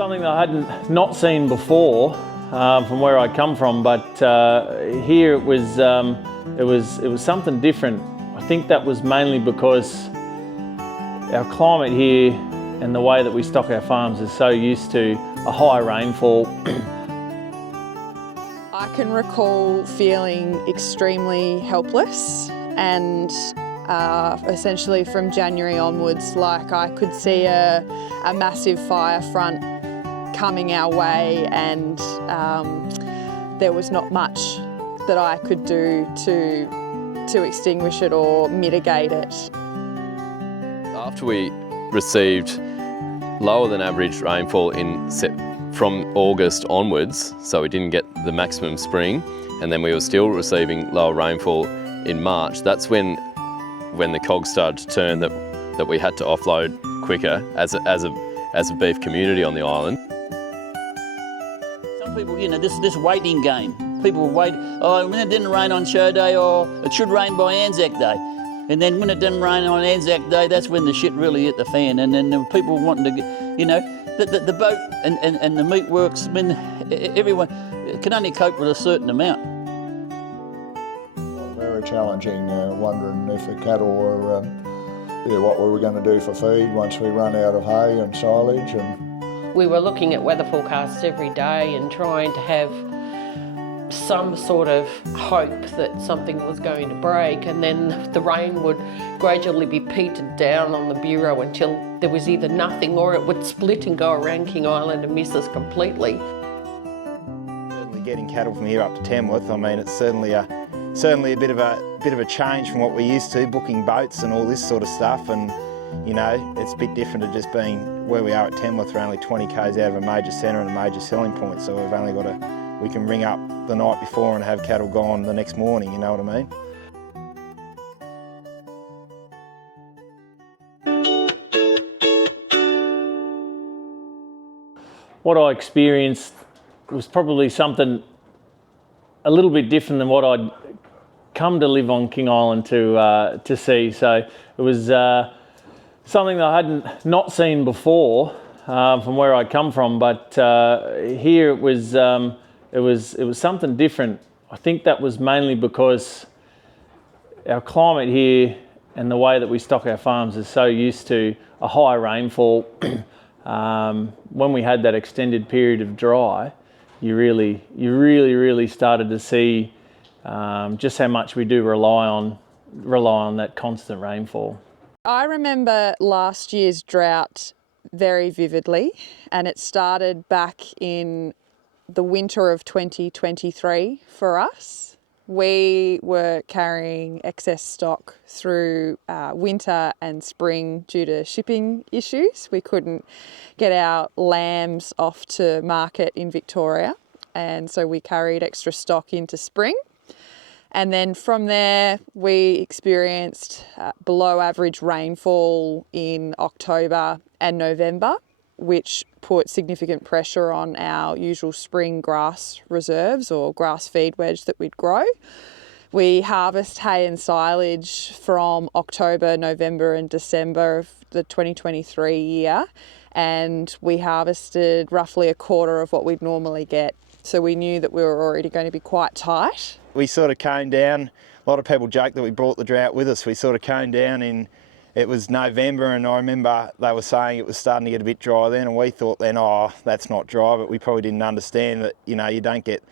Something that I hadn't not seen before from where I come from, but here it was something different. I think that was mainly because our climate here and the way that we stock our farms is so used to a high rainfall. I can recall feeling extremely helpless and essentially from January onwards, like I could see a massive fire front coming our way, and there was not much that I could do to extinguish it or mitigate it. After we received lower than average rainfall from August onwards, so we didn't get the maximum spring, and then we were still receiving lower rainfall in March, that's when the cogs started to turn that we had to offload quicker as a beef community on the island. Some people, this waiting game. People wait, when it didn't rain on show day, or it should rain by Anzac Day. And then when it didn't rain on Anzac Day, that's when the shit really hit the fan. And then the people wanting to, the boat and the meat works, everyone can only cope with a certain amount. Very challenging, wondering if the cattle were, what we were going to do for feed once we run out of hay and silage. We were looking at weather forecasts every day and trying to have some sort of hope that something was going to break, and then the rain would gradually be petered down on the bureau until there was either nothing or it would split and go around King Island and miss us completely. Certainly getting cattle from here up to Tamworth, I mean, it's certainly a bit of a change from what we're used to, booking boats and all this sort of stuff, and it's a bit different to just being where we are at Tamworth. We're only 20 k's out of a major centre and a major selling point, so we've only we can ring up the night before and have cattle gone the next morning, you know what I mean? What I experienced was probably something a little bit different than what I'd come to live on King Island to see. So it was something that I hadn't not seen before from where I come from, but here it was something different. I think that was mainly because our climate here and the way that we stock our farms is so used to a high rainfall. When we had that extended period of dry, you really started to see just how much we do rely on that constant rainfall. I remember last year's drought very vividly, and it started back in the winter of 2023 for us. We were carrying excess stock through winter and spring due to shipping issues. We couldn't get our lambs off to market in Victoria, and so we carried extra stock into spring. And then from there, we experienced below average rainfall in October and November, which put significant pressure on our usual spring grass reserves or grass feed wedge that we'd grow. We harvest hay and silage from October, November and December of the 2023 year, and we harvested roughly a quarter of what we'd normally get. So we knew that we were already going to be quite tight. We sort of came down, a lot of people joke that we brought the drought with us. We sort of came down it was November, and I remember they were saying it was starting to get a bit dry then, and we thought then, oh, that's not dry, but we probably didn't understand that, you don't get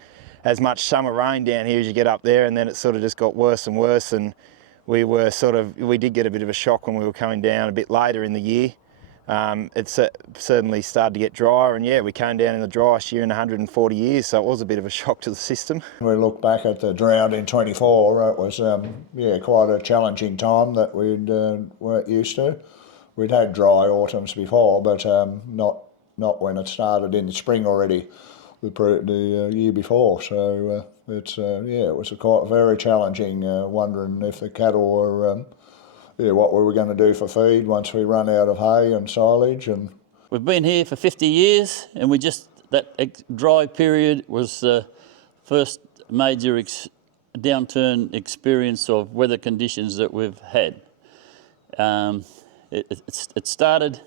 as much summer rain down here as you get up there, and then it sort of just got worse and worse, and we did get a bit of a shock when we were coming down a bit later in the year. It certainly started to get drier, and yeah, we came down in the driest year in 140 years, so it was a bit of a shock to the system. We look back at the drought in 24, it was quite a challenging time that we weren't used to. We'd had dry autumns before, but not when it started in the spring already, the year before. So it was quite very challenging, wondering if the cattle were what we were going to do for feed once we run out of hay and silage. And we've been here for 50 years, and that dry period was the first major downturn experience of weather conditions that we've had. It started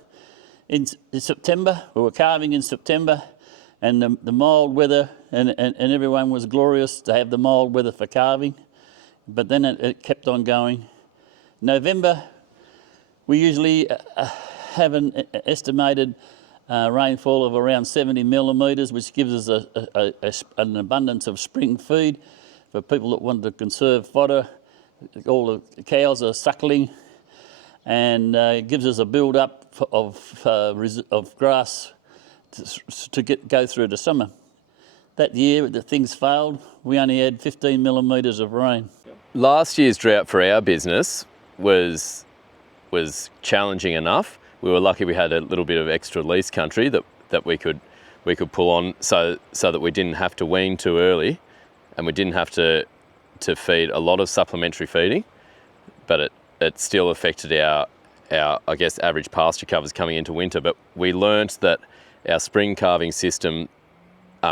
in September. We were calving in September, and the mild weather, and everyone was glorious to have the mild weather for calving. But then it kept on going. November, we usually have an estimated rainfall of around 70 millimetres, which gives us an abundance of spring feed for people that want to conserve fodder. All the cows are suckling, and it gives us a build-up of grass to go through the summer. That year, the things failed. We only had 15 millimetres of rain. Last year's drought for our business was challenging enough. We were lucky we had a little bit of extra lease country that we could pull on, so that we didn't have to wean too early, and we didn't have to feed a lot of supplementary feeding, but it still affected our I guess average pasture covers coming into winter. But we learnt that our spring calving system,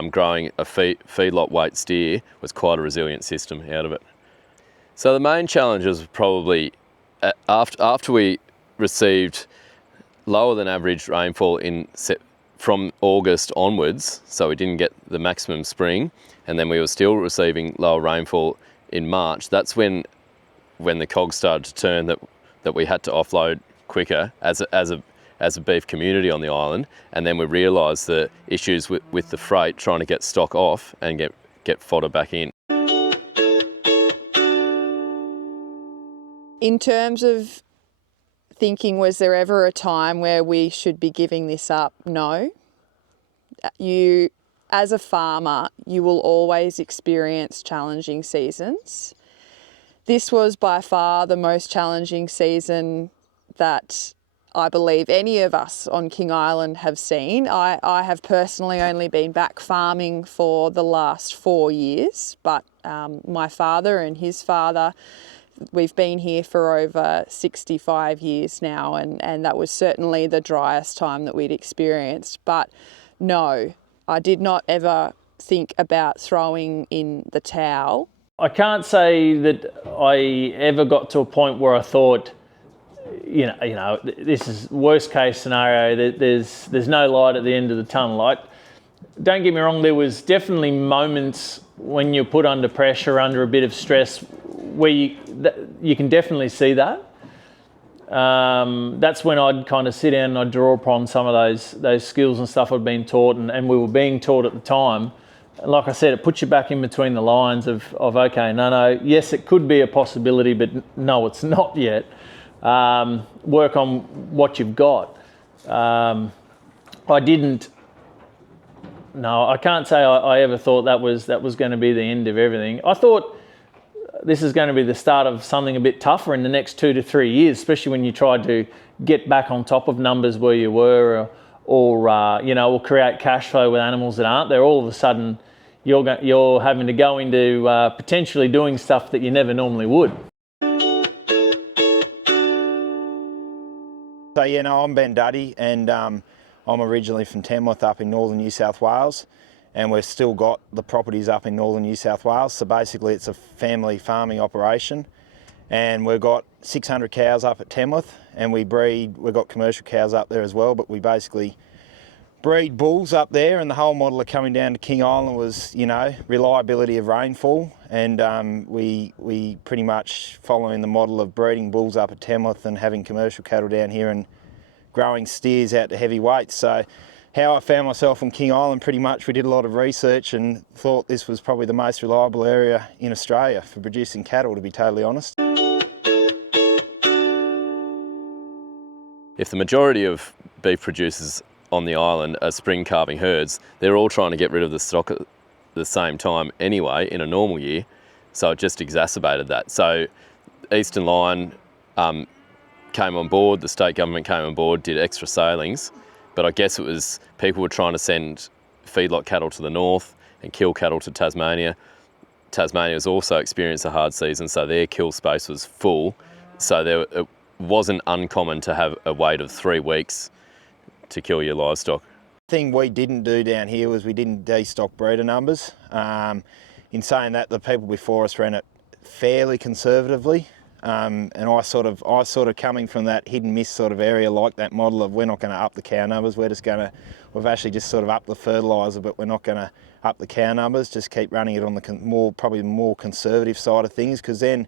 growing a feedlot weight steer, was quite a resilient system out of it. So the main challenges were probably after we received lower than average rainfall from August onwards, so we didn't get the maximum spring, and then we were still receiving lower rainfall in March. That's when the cogs started to turn, that we had to offload quicker as a beef community on the island, and then we realised the issues with the freight trying to get stock off and get fodder back in. In terms of thinking, was there ever a time where we should be giving this up? No. You, as a farmer, you will always experience challenging seasons. This was by far the most challenging season that I believe any of us on King Island have seen. I have personally only been back farming for the last 4 years, but my father and his father, we've been here for over 65 years now, and that was certainly the driest time that we'd experienced. But no, I did not ever think about throwing in the towel. I can't say that I ever got to a point where I thought, you know, this is worst case scenario. There's no light at the end of the tunnel. Don't get me wrong. There was definitely moments when you're put under pressure, under a bit of stress, where you can definitely see that. That's when I'd kind of sit down and I'd draw upon some of those skills and stuff I'd been taught, and we were being taught at the time. Like I said, it puts you back in between the lines of okay, no, yes, it could be a possibility, but no, it's not yet. Work on what you've got. I can't say I ever thought that was going to be the end of everything. I thought this is going to be the start of something a bit tougher in the next 2 to 3 years, especially when you tried to get back on top of numbers where you were, or create cash flow with animals that aren't there. All of a sudden, you're having to go into potentially doing stuff that you never normally would. So I'm Ben Duddy, and I'm originally from Tamworth up in northern New South Wales, and we've still got the properties up in northern New South Wales. So basically it's a family farming operation, and we've got 600 cows up at Tamworth, and we've got commercial cows up there as well, but we basically breed bulls up there, and the whole model of coming down to King Island was, reliability of rainfall, and we pretty much following the model of breeding bulls up at Tamworth and having commercial cattle down here and growing steers out to heavy weights. So how I found myself on King Island, pretty much we did a lot of research and thought this was probably the most reliable area in Australia for producing cattle, to be totally honest. If the majority of beef producers on the island are spring calving herds, they're all trying to get rid of the stock at the same time anyway in a normal year, so it just exacerbated that. So Eastern Line came on board, the state government came on board, did extra sailings, but I guess it was people were trying to send feedlot cattle to the north and kill cattle to Tasmania. Tasmania has also experienced a hard season, so their kill space was full, so it wasn't uncommon to have a wait of 3 weeks to kill your livestock. The thing we didn't do down here was we didn't destock breeder numbers. In saying that, the people before us ran it fairly conservatively. And I sort of coming from that hit and miss sort of area, like that model of we're not going to up the cow numbers, we've actually just sort of upped the fertiliser, but we're not going to up the cow numbers, just keep running it on the probably more conservative side of things, because then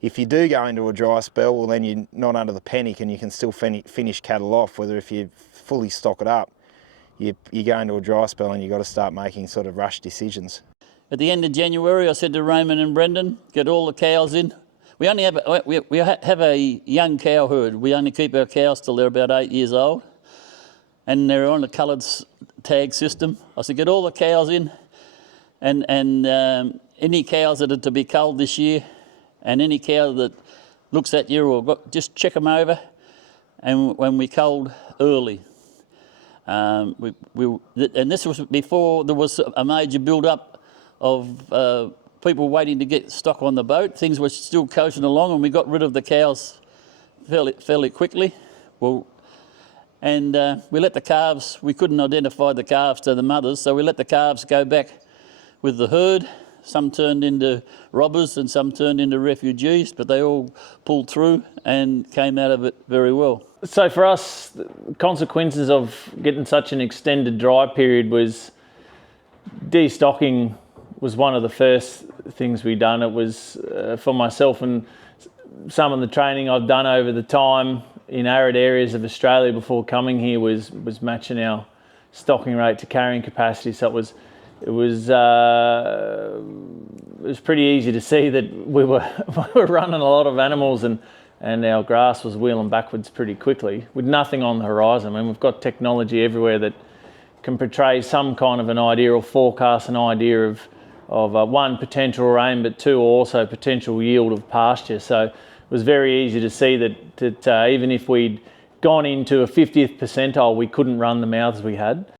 if you do go into a dry spell, well then you're not under the panic and you can still finish cattle off, whether if you fully stock it up, you go into a dry spell and you've got to start making sort of rush decisions. At the end of January, I said to Raymond and Brendan, get all the cows in. We only have a young cow herd. We only keep our cows till they're about 8 years old, and they're on a coloured tag system. I said, get all the cows in, and any cows that are to be culled this year, and any cow that looks at you or just check them over, and when we culled early. And this was before there was a major build-up of people waiting to get stock on the boat. Things were still coasting along, and we got rid of the cows fairly quickly. We let the calves, we couldn't identify the calves to the mothers, so we let the calves go back with the herd. Some turned into robbers and some turned into refugees, but they all pulled through and came out of it very well. So for us, the consequences of getting such an extended dry period was destocking was one of the first things we done. It was for myself and some of the training I've done over the time in arid areas of Australia before coming here was matching our stocking rate to carrying capacity. So it was pretty easy to see that we were running a lot of animals and our grass was wheeling backwards pretty quickly with nothing on the horizon. I mean, we've got technology everywhere that can portray some kind of an idea or forecast an idea of one, potential rain, but two, also potential yield of pasture. So it was very easy to see that even if we'd gone into a 50th percentile, we couldn't run the mouths we had.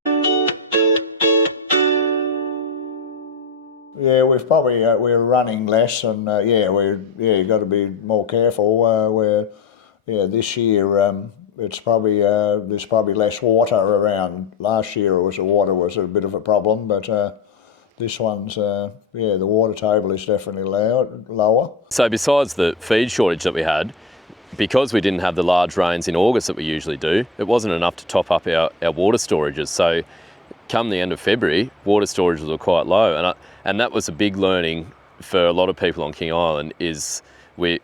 Yeah, we've probably we're running less, and you've got to be more careful. This year it's probably there's probably less water around. Last year the water was a bit of a problem, but this one's the water table is definitely lower. So besides the feed shortage that we had, because we didn't have the large rains in August that we usually do, it wasn't enough to top up our water storages. So come the end of February, water storages were quite low, and that was a big learning for a lot of people on King Island. Is we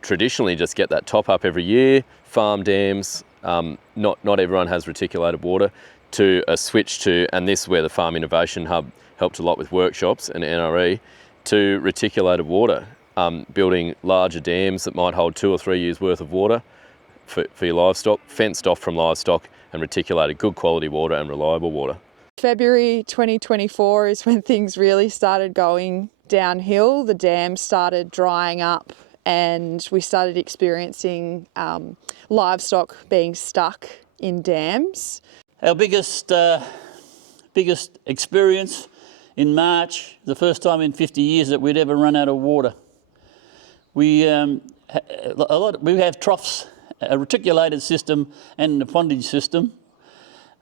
traditionally just get that top up every year, farm dams. Not everyone has reticulated water. To a switch to, and this is where the Farm Innovation Hub helped a lot with workshops and NRE, to reticulated water, building larger dams that might hold 2 or 3 years worth of water for your livestock, fenced off from livestock, and reticulated good quality water and reliable water. February 2024 is when things really started going downhill. The dams started drying up and we started experiencing livestock being stuck in dams. Our biggest experience in March, the first time in 50 years that we'd ever run out of water. We have troughs, a reticulated system and a pondage system.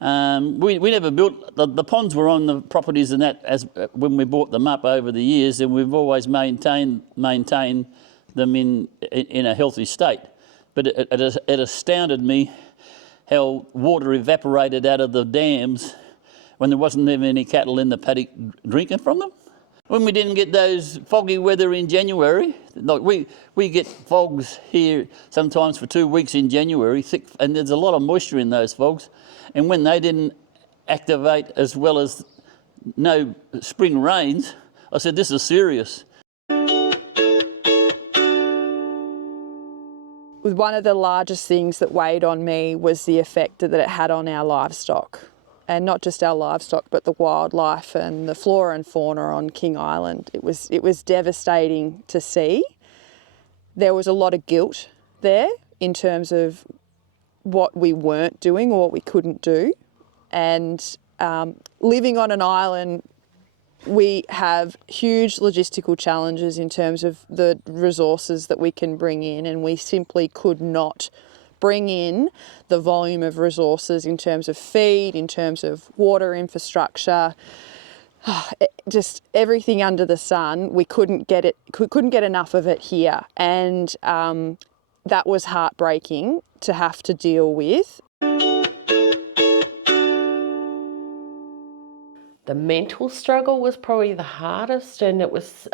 We never built, the ponds were on the properties and that as when we bought them up over the years, and we've always maintained them in a healthy state. But it astounded me how water evaporated out of the dams when there wasn't even any cattle in the paddock drinking from them. When we didn't get those foggy weather in January, like we get fogs here sometimes for 2 weeks in January, thick, and there's a lot of moisture in those fogs. And when they didn't activate as well as no spring rains, I said, this is serious. One of the largest things that weighed on me was the effect that it had on our livestock. And not just our livestock, but the wildlife and the flora and fauna on King Island. It was devastating to see. There was a lot of guilt there in terms of what we weren't doing or what we couldn't do. And living on an island, we have huge logistical challenges in terms of the resources that we can bring in, and we simply could not bring in the volume of resources in terms of feed, in terms of water infrastructure, just everything under the sun. We couldn't get enough of it here, and that was heartbreaking to have to deal with. The mental struggle was probably the hardest, and it was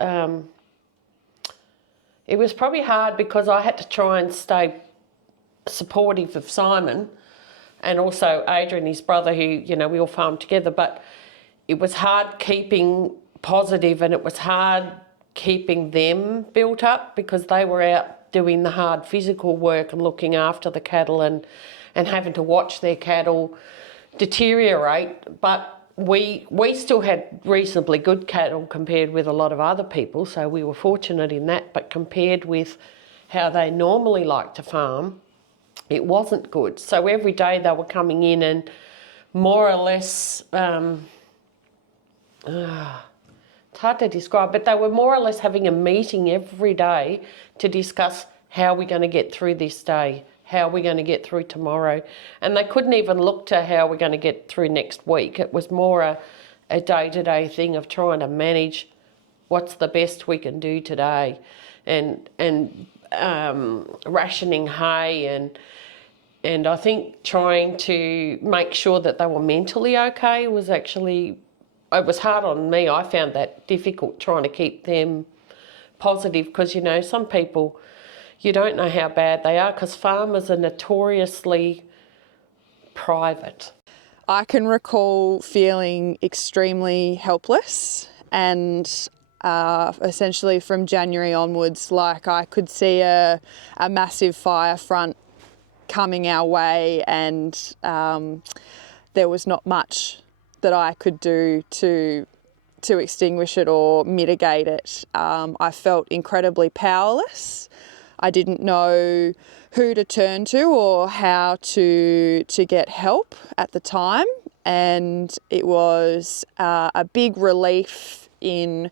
probably hard because I had to try and stay supportive of Simon, and also Adrian, his brother, who, you know, we all farmed together, but it was hard keeping positive, and it was hard keeping them built up because they were out doing the hard physical work and looking after the cattle and having to watch their cattle deteriorate. But we still had reasonably good cattle compared with a lot of other people, so we were fortunate in that, but compared with how they normally like to farm, it wasn't good. So every day they were coming in and more or less, it's hard to describe, but they were more or less having a meeting every day to discuss how we're going to get through this day, how we're going to get through tomorrow. And they couldn't even look to how we're going to get through next week. It was more a day-to-day thing of trying to manage what's the best we can do today, and rationing hay, and I think trying to make sure that they were mentally okay was actually, it was hard on me. I found that difficult, trying to keep them positive, because, you know, some people, you don't know how bad they are, because farmers are notoriously private. I can recall feeling extremely helpless, and essentially from January onwards, like I could see a massive fire front coming our way, and there was not much that I could do to extinguish it or mitigate it. I felt incredibly powerless. I didn't know who to turn to or how to get help at the time, and it was a big relief in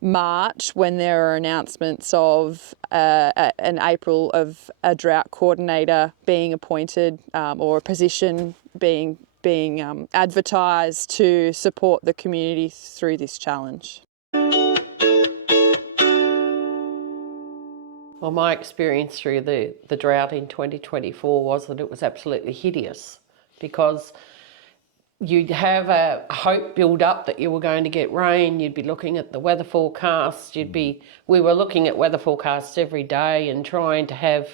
March when there were announcements of in April of a drought coordinator being appointed, or a position being advertised to support the community through this challenge. Well, my experience through the drought in 2024 was that it was absolutely hideous, because you'd have a hope build up that you were going to get rain. You'd be looking at the weather forecast. We were looking at weather forecasts every day and trying to have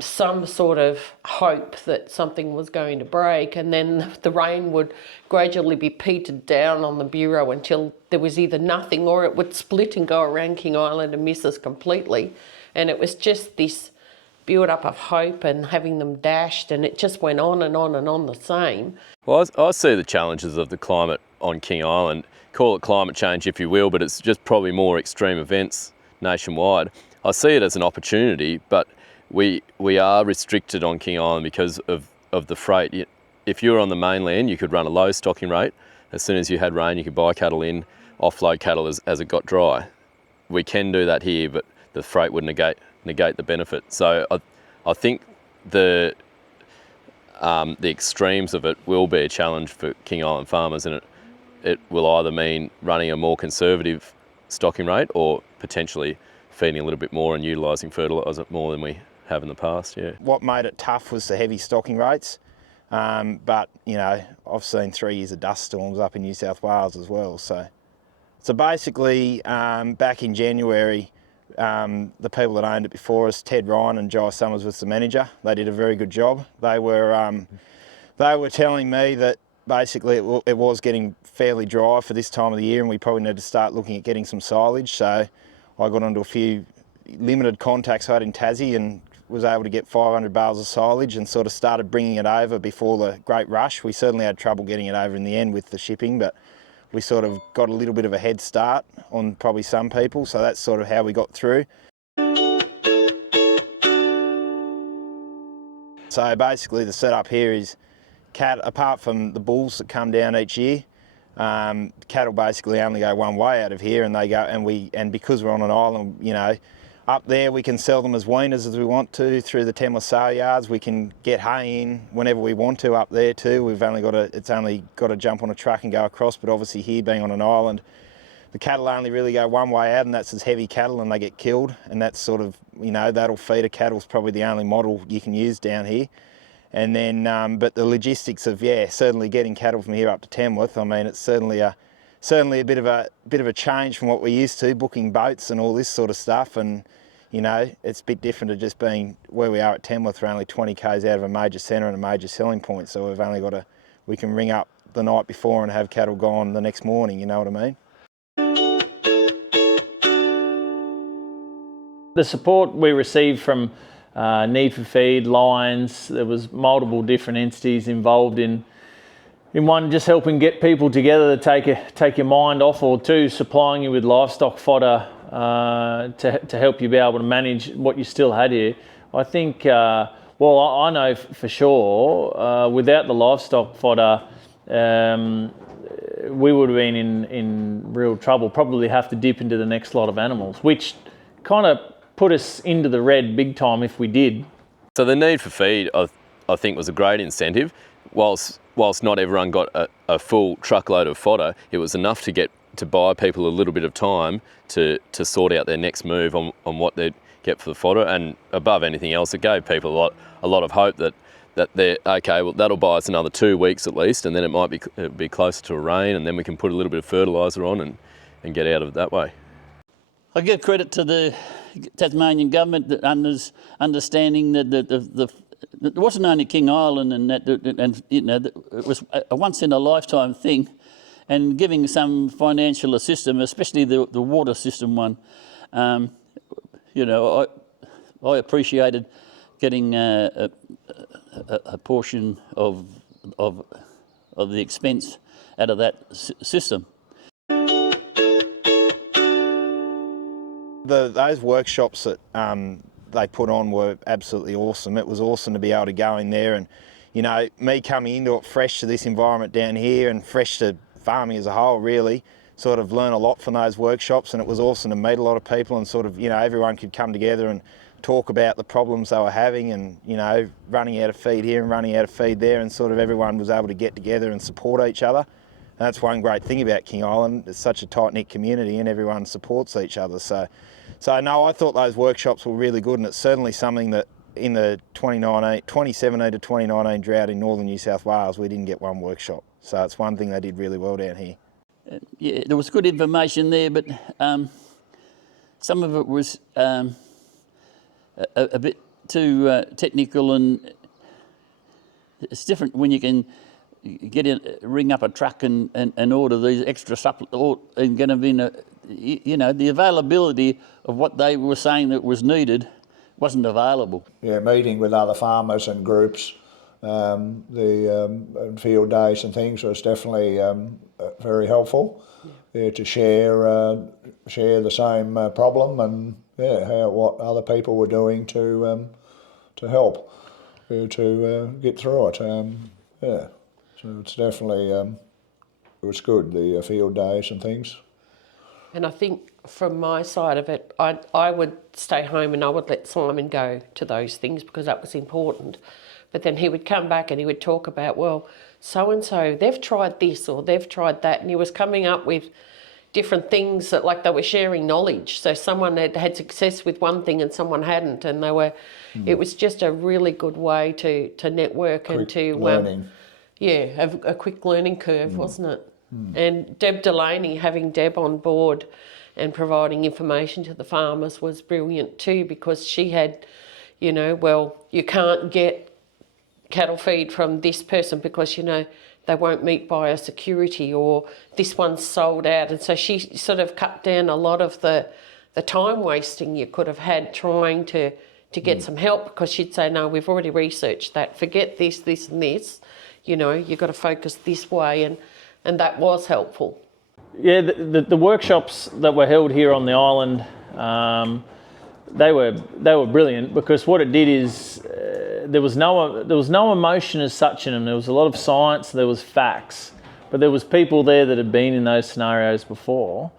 some sort of hope that something was going to break, and then the rain would gradually be petered down on the bureau until there was either nothing or it would split and go around King Island and miss us completely. And it was just this build up of hope and having them dashed, and it just went on and on and on the same. Well, I see the challenges of the climate on King Island. Call it climate change if you will, but it's just probably more extreme events nationwide. I see it as an opportunity, but we are restricted on King Island because of the freight. If you were on the mainland, you could run a low stocking rate. As soon as you had rain, you could buy cattle in, offload cattle as it got dry. We can do that here, but the freight would negate the benefit. So I think the extremes of it will be a challenge for King Island farmers, and it will either mean running a more conservative stocking rate or potentially feeding a little bit more and utilising fertiliser more than we have in the past. Yeah. What made it tough was the heavy stocking rates, but you know, I've seen 3 years of dust storms up in New South Wales as well. So basically, back in January, the people that owned it before us, Ted Ryan and Jai Summers, was the manager. They did a very good job. They were telling me that basically it was getting fairly dry for this time of the year, and we probably need to start looking at getting some silage. So I got onto a few limited contacts I had in Tassie and was able to get 500 bales of silage and sort of started bringing it over before the great rush. We certainly had trouble getting it over in the end with the shipping, but we sort of got a little bit of a head start on probably some people, so that's sort of how we got through. So basically the setup here is apart from the bulls that come down each year, cattle basically only go one way out of here, and they go, and because we're on an island, you know, Up there we can sell them as weaners as we want to through the Tamworth sale yards. We can get hay in whenever we want to up there too. It's only got to jump on a truck and go across, but obviously here being on an island, the cattle only really go one way out, and that's as heavy cattle and they get killed, and that's sort of, you know, that'll feed a cattle's probably the only model you can use down here. And then, but the logistics of, yeah, certainly getting cattle from here up to Tamworth, I mean, it's certainly a bit of a change from what we're used to, booking boats and all this sort of stuff. And, you know, it's a bit different to just being where we are at Tamworth. We're only 20 k's out of a major centre and a major selling point, so we've only got we can ring up the night before and have cattle gone the next morning, you know what I mean? The support we received from Need for Feed, Lions, there was multiple different entities involved in one, just helping get people together to take your mind off, or two, supplying you with livestock fodder to help you be able to manage what you still had here. I think, well, I know for sure, without the livestock fodder, we would have been in real trouble, probably have to dip into the next lot of animals, which kind of put us into the red big time if we did. So the Need for Feed, I think, was a great incentive. Whilst not everyone got a full truckload of fodder, it was enough to buy people a little bit of time to sort out their next move on what they'd get for the fodder. And above anything else, it gave people a lot of hope that they're okay. Well, that'll buy us another 2 weeks at least, and then it'll be closer to a rain, and then we can put a little bit of fertiliser on and get out of it that way. I give credit to the Tasmanian government that understanding that it wasn't only King Island, and you know, it was a once in a lifetime thing, and giving some financial assistance, especially the water system one. You know, I appreciated getting a portion of the expense out of that system. Those workshops that they put on were absolutely awesome. It was awesome to be able to go in there and, you know, me coming into it fresh to this environment down here and fresh to farming as a whole, really, sort of learn a lot from those workshops. And it was awesome to meet a lot of people and sort of, you know, everyone could come together and talk about the problems they were having and, you know, running out of feed here and running out of feed there, and sort of everyone was able to get together and support each other. And that's one great thing about King Island. It's such a tight-knit community and everyone supports each other. So no, I thought those workshops were really good, and it's certainly something that in the 2017 to 2019 drought in northern New South Wales, we didn't get one workshop. So it's one thing they did really well down here. Yeah, there was good information there, but some of it was a bit too technical, and it's different when you can ring up a truck and order these extra supplements and get them in. You know, the availability of what they were saying that was needed wasn't available. Yeah, meeting with other farmers and groups, the field days and things was definitely very helpful. Yeah, to share the same problem and what other people were doing to help to get through it. So it's definitely it was good, the field days and things. And I think from my side of it, I would stay home and I would let Simon go to those things because that was important. But then he would come back and he would talk about, well, so-and-so, they've tried this or they've tried that. And he was coming up with different things that, like, they were sharing knowledge. So someone had success with one thing and someone hadn't. And it was just a really good way to network and to learning. Have a quick learning curve, wasn't it? And Deb Delaney, having Deb on board and providing information to the farmers was brilliant too, because she had, you know, well, you can't get cattle feed from this person because, you know, they won't meet biosecurity, or this one's sold out. And so she sort of cut down a lot of the time wasting you could have had trying to get some help, because she'd say, no, we've already researched that, forget this, this and this, you know, you've got to focus this way. And that was helpful. Yeah, the workshops that were held here on the island, they were brilliant, because what it did is there was no emotion as such in them. There was a lot of science, there was facts, but there was people there that had been in those scenarios before.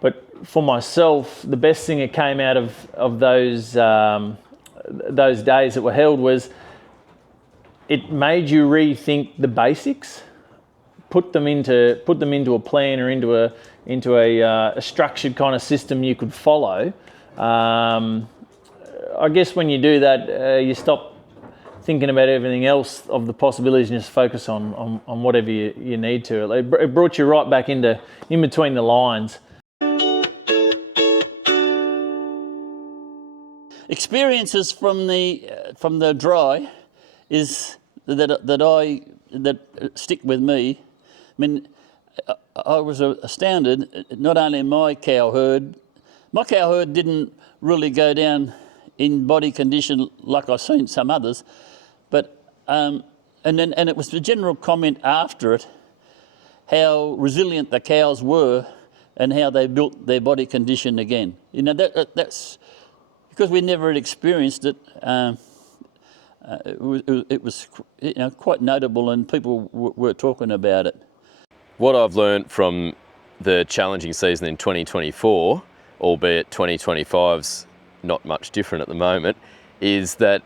But for myself, the best thing that came out of those days that were held was it made you rethink the basics, put them into a plan or into a structured kind of system you could follow. I guess when you do that, you stop thinking about everything else of the possibilities and just focus on whatever you need to. It brought you right back in between the lines. Experiences from the dry is that stick with me. I mean, I was astounded. Not only my cow herd didn't really go down in body condition like I've seen some others, but and it was the general comment after it how resilient the cows were and how they built their body condition again. You know, that's because we never had experienced it. It was quite notable, and people were talking about it. What I've learned from the challenging season in 2024, albeit 2025's not much different at the moment, is that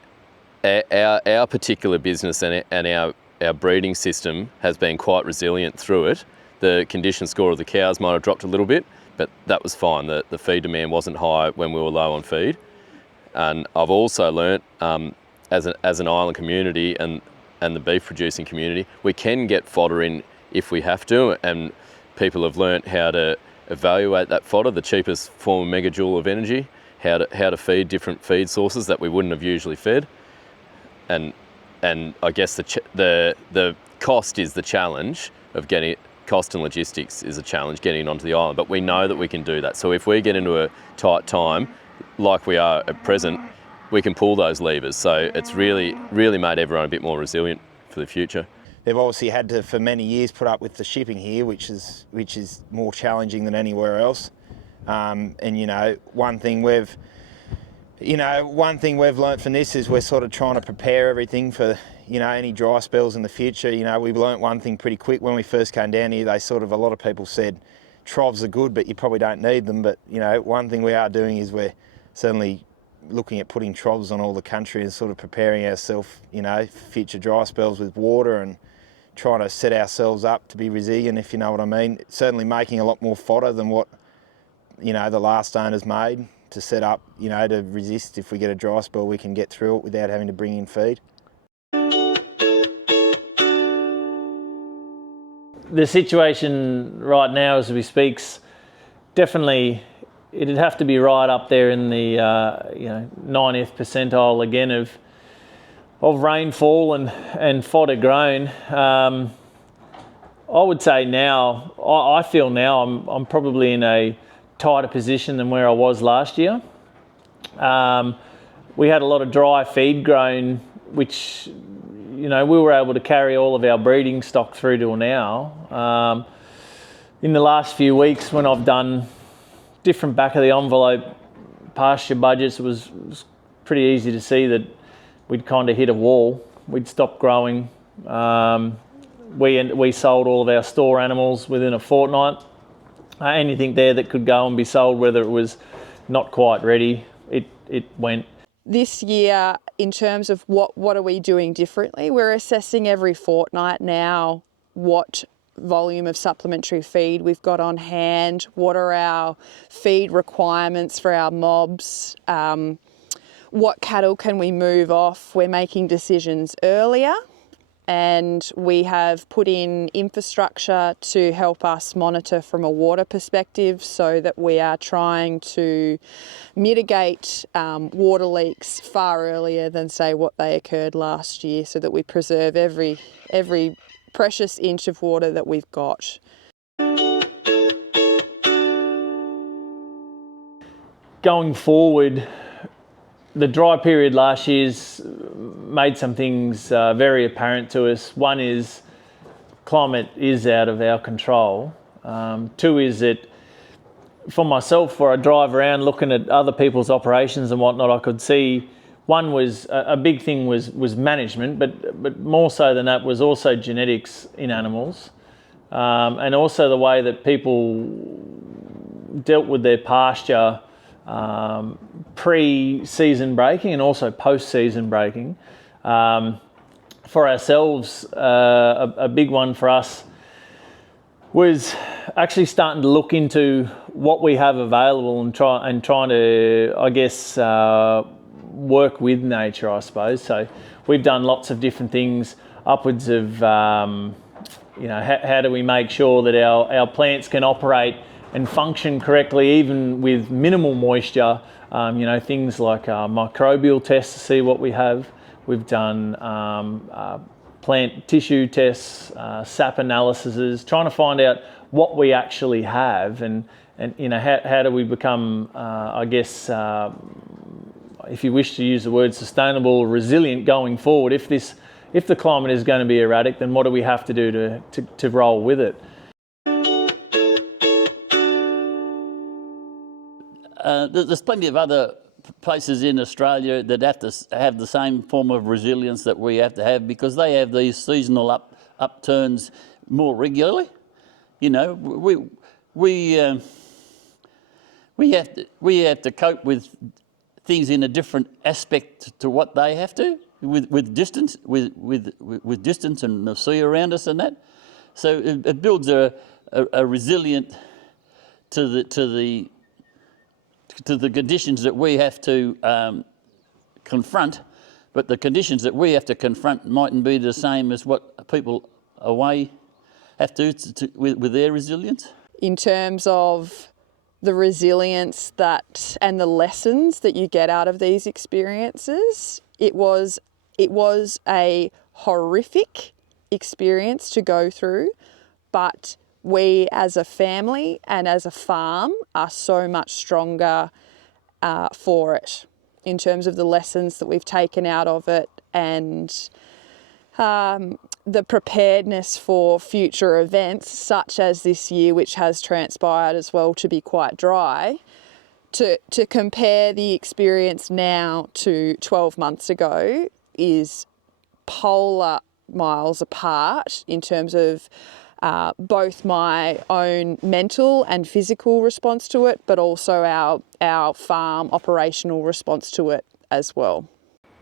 our particular business and our breeding system has been quite resilient through it. The condition score of the cows might have dropped a little bit, but that was fine. The feed demand wasn't high when we were low on feed. And I've also learnt, as an island community and the beef producing community, we can get fodder in if we have to, and people have learnt how to evaluate that fodder, the cheapest form of megajoule of energy, how to feed different feed sources that we wouldn't have usually fed, and I guess the cost is the challenge of getting. Cost and logistics is a challenge getting it onto the island, but we know that we can do that. So if we get into a tight time, like we are at present, we can pull those levers. So it's really made everyone a bit more resilient for the future. They've obviously had to, for many years, put up with the shipping here, which is more challenging than anywhere else. And one thing we've learnt from this is we're sort of trying to prepare everything for any dry spells in the future. We've learnt one thing pretty quick when we first came down here. A lot of people said troughs are good, but you probably don't need them. But one thing we are doing is we're certainly looking at putting troughs on all the country and sort of preparing ourselves, for future dry spells with water and trying to set ourselves up to be resilient, if you know what I mean. Certainly making a lot more fodder than what, the last owners made to set up, to resist. If we get a dry spell, we can get through it without having to bring in feed. The situation right now as we speak's definitely, it'd have to be right up there in the 90th percentile again of rainfall and fodder grown. I would say now, I feel now I'm probably in a tighter position than where I was last year. We had a lot of dry feed grown, which we were able to carry all of our breeding stock through till now. In the last few weeks, when I've done different back of the envelope pasture budgets, it was pretty easy to see that we'd kind of hit a wall. We'd stopped growing. We sold all of our store animals within a fortnight. Anything there that could go and be sold, whether it was not quite ready, it went. This year, in terms of what are we doing differently, we're assessing every fortnight now what volume of supplementary feed we've got on hand, what are our feed requirements for our mobs, what cattle can we move off. We're making decisions earlier, and we have put in infrastructure to help us monitor from a water perspective, so that we are trying to mitigate water leaks far earlier than, say, what they occurred last year, so that we preserve every precious inch of water that we've got. Going forward, the dry period last year's made some things very apparent to us. One is climate is out of our control. Two is that for myself, where I drive around looking at other people's operations and whatnot, I could see one was a big thing was management, but more so than that was also genetics in animals, and also the way that people dealt with their pasture pre-season breaking and also post-season breaking. For ourselves, a big one for us was actually starting to look into what we have available and trying to, I guess, work with nature, I suppose. So we've done lots of different things, upwards of, how do we make sure that our plants can operate and function correctly, even with minimal moisture. Things like microbial tests to see what we have. We've done plant tissue tests, sap analyses, trying to find out what we actually have, and how do we become, if you wish to use the word sustainable or resilient going forward. If the climate is going to be erratic, then what do we have to do to roll with it? There's plenty of other places in Australia that have to have the same form of resilience that we have to have, because they have these seasonal upturns more regularly. We have to cope with things in a different aspect to what they have to, with distance and the sea around us and that. So it builds a resilient to the conditions that we have to confront, but the conditions that we have to confront mightn't be the same as what people away have to with their resilience. In terms of the resilience and the lessons that you get out of these experiences, it was a horrific experience to go through, but we as a family and as a farm are so much stronger for it, in terms of the lessons that we've taken out of it, and the preparedness for future events such as this year, which has transpired as well to be quite dry. To compare the experience now to 12 months ago is polar miles apart in terms of both my own mental and physical response to it, but also our farm operational response to it as well.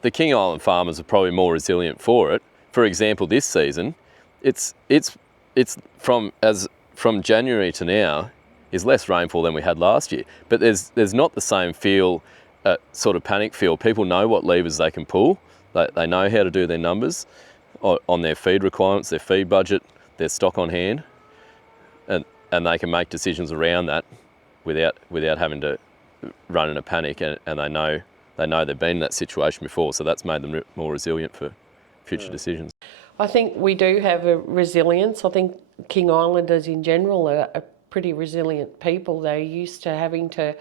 The King Island farmers are probably more resilient for it. For example, this season, it's from January to now is less rainfall than we had last year. But there's not the same feel, sort of panic feel. People know what levers they can pull. They know how to do their numbers on their feed requirements, their feed budget, their stock on hand, and they can make decisions around that without having to run in a panic. And they know they've been in that situation before, so that's made them more resilient for future decisions. I think we do have a resilience. I think King Islanders in general are pretty resilient people. They're used to having to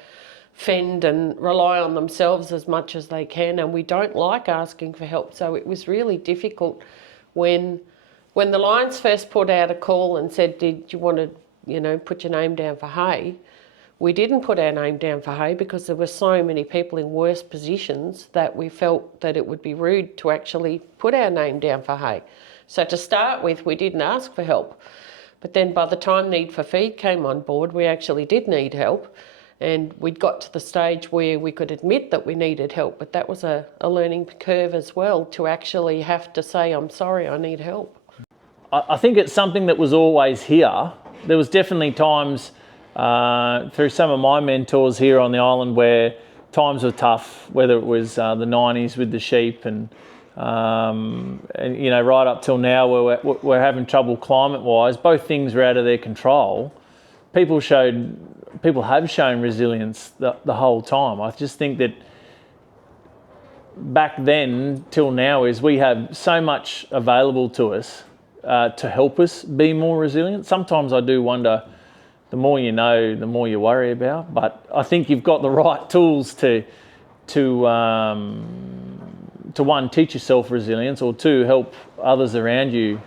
fend and rely on themselves as much as they can, and we don't like asking for help. So it was really difficult when the Lions first put out a call and said, did you want to, put your name down for hay? We didn't put our name down for hay because there were so many people in worse positions that we felt that it would be rude to actually put our name down for hay. So to start with, we didn't ask for help. But then by the time Need for Feed came on board, we actually did need help. And we'd got to the stage where we could admit that we needed help. But that was a learning curve as well, to actually have to say, I'm sorry, I need help. I think it's something that was always here. There was definitely times through some of my mentors here on the island where times were tough, whether it was the 90s with the sheep and right up till now where we're having trouble climate-wise. Both things were out of their control. People have shown resilience the whole time. I just think that back then till now is we have so much available to us to help us be more resilient. Sometimes I do wonder, the more you know, the more you worry about. But I think you've got the right tools to one, teach yourself resilience, or two, help others around you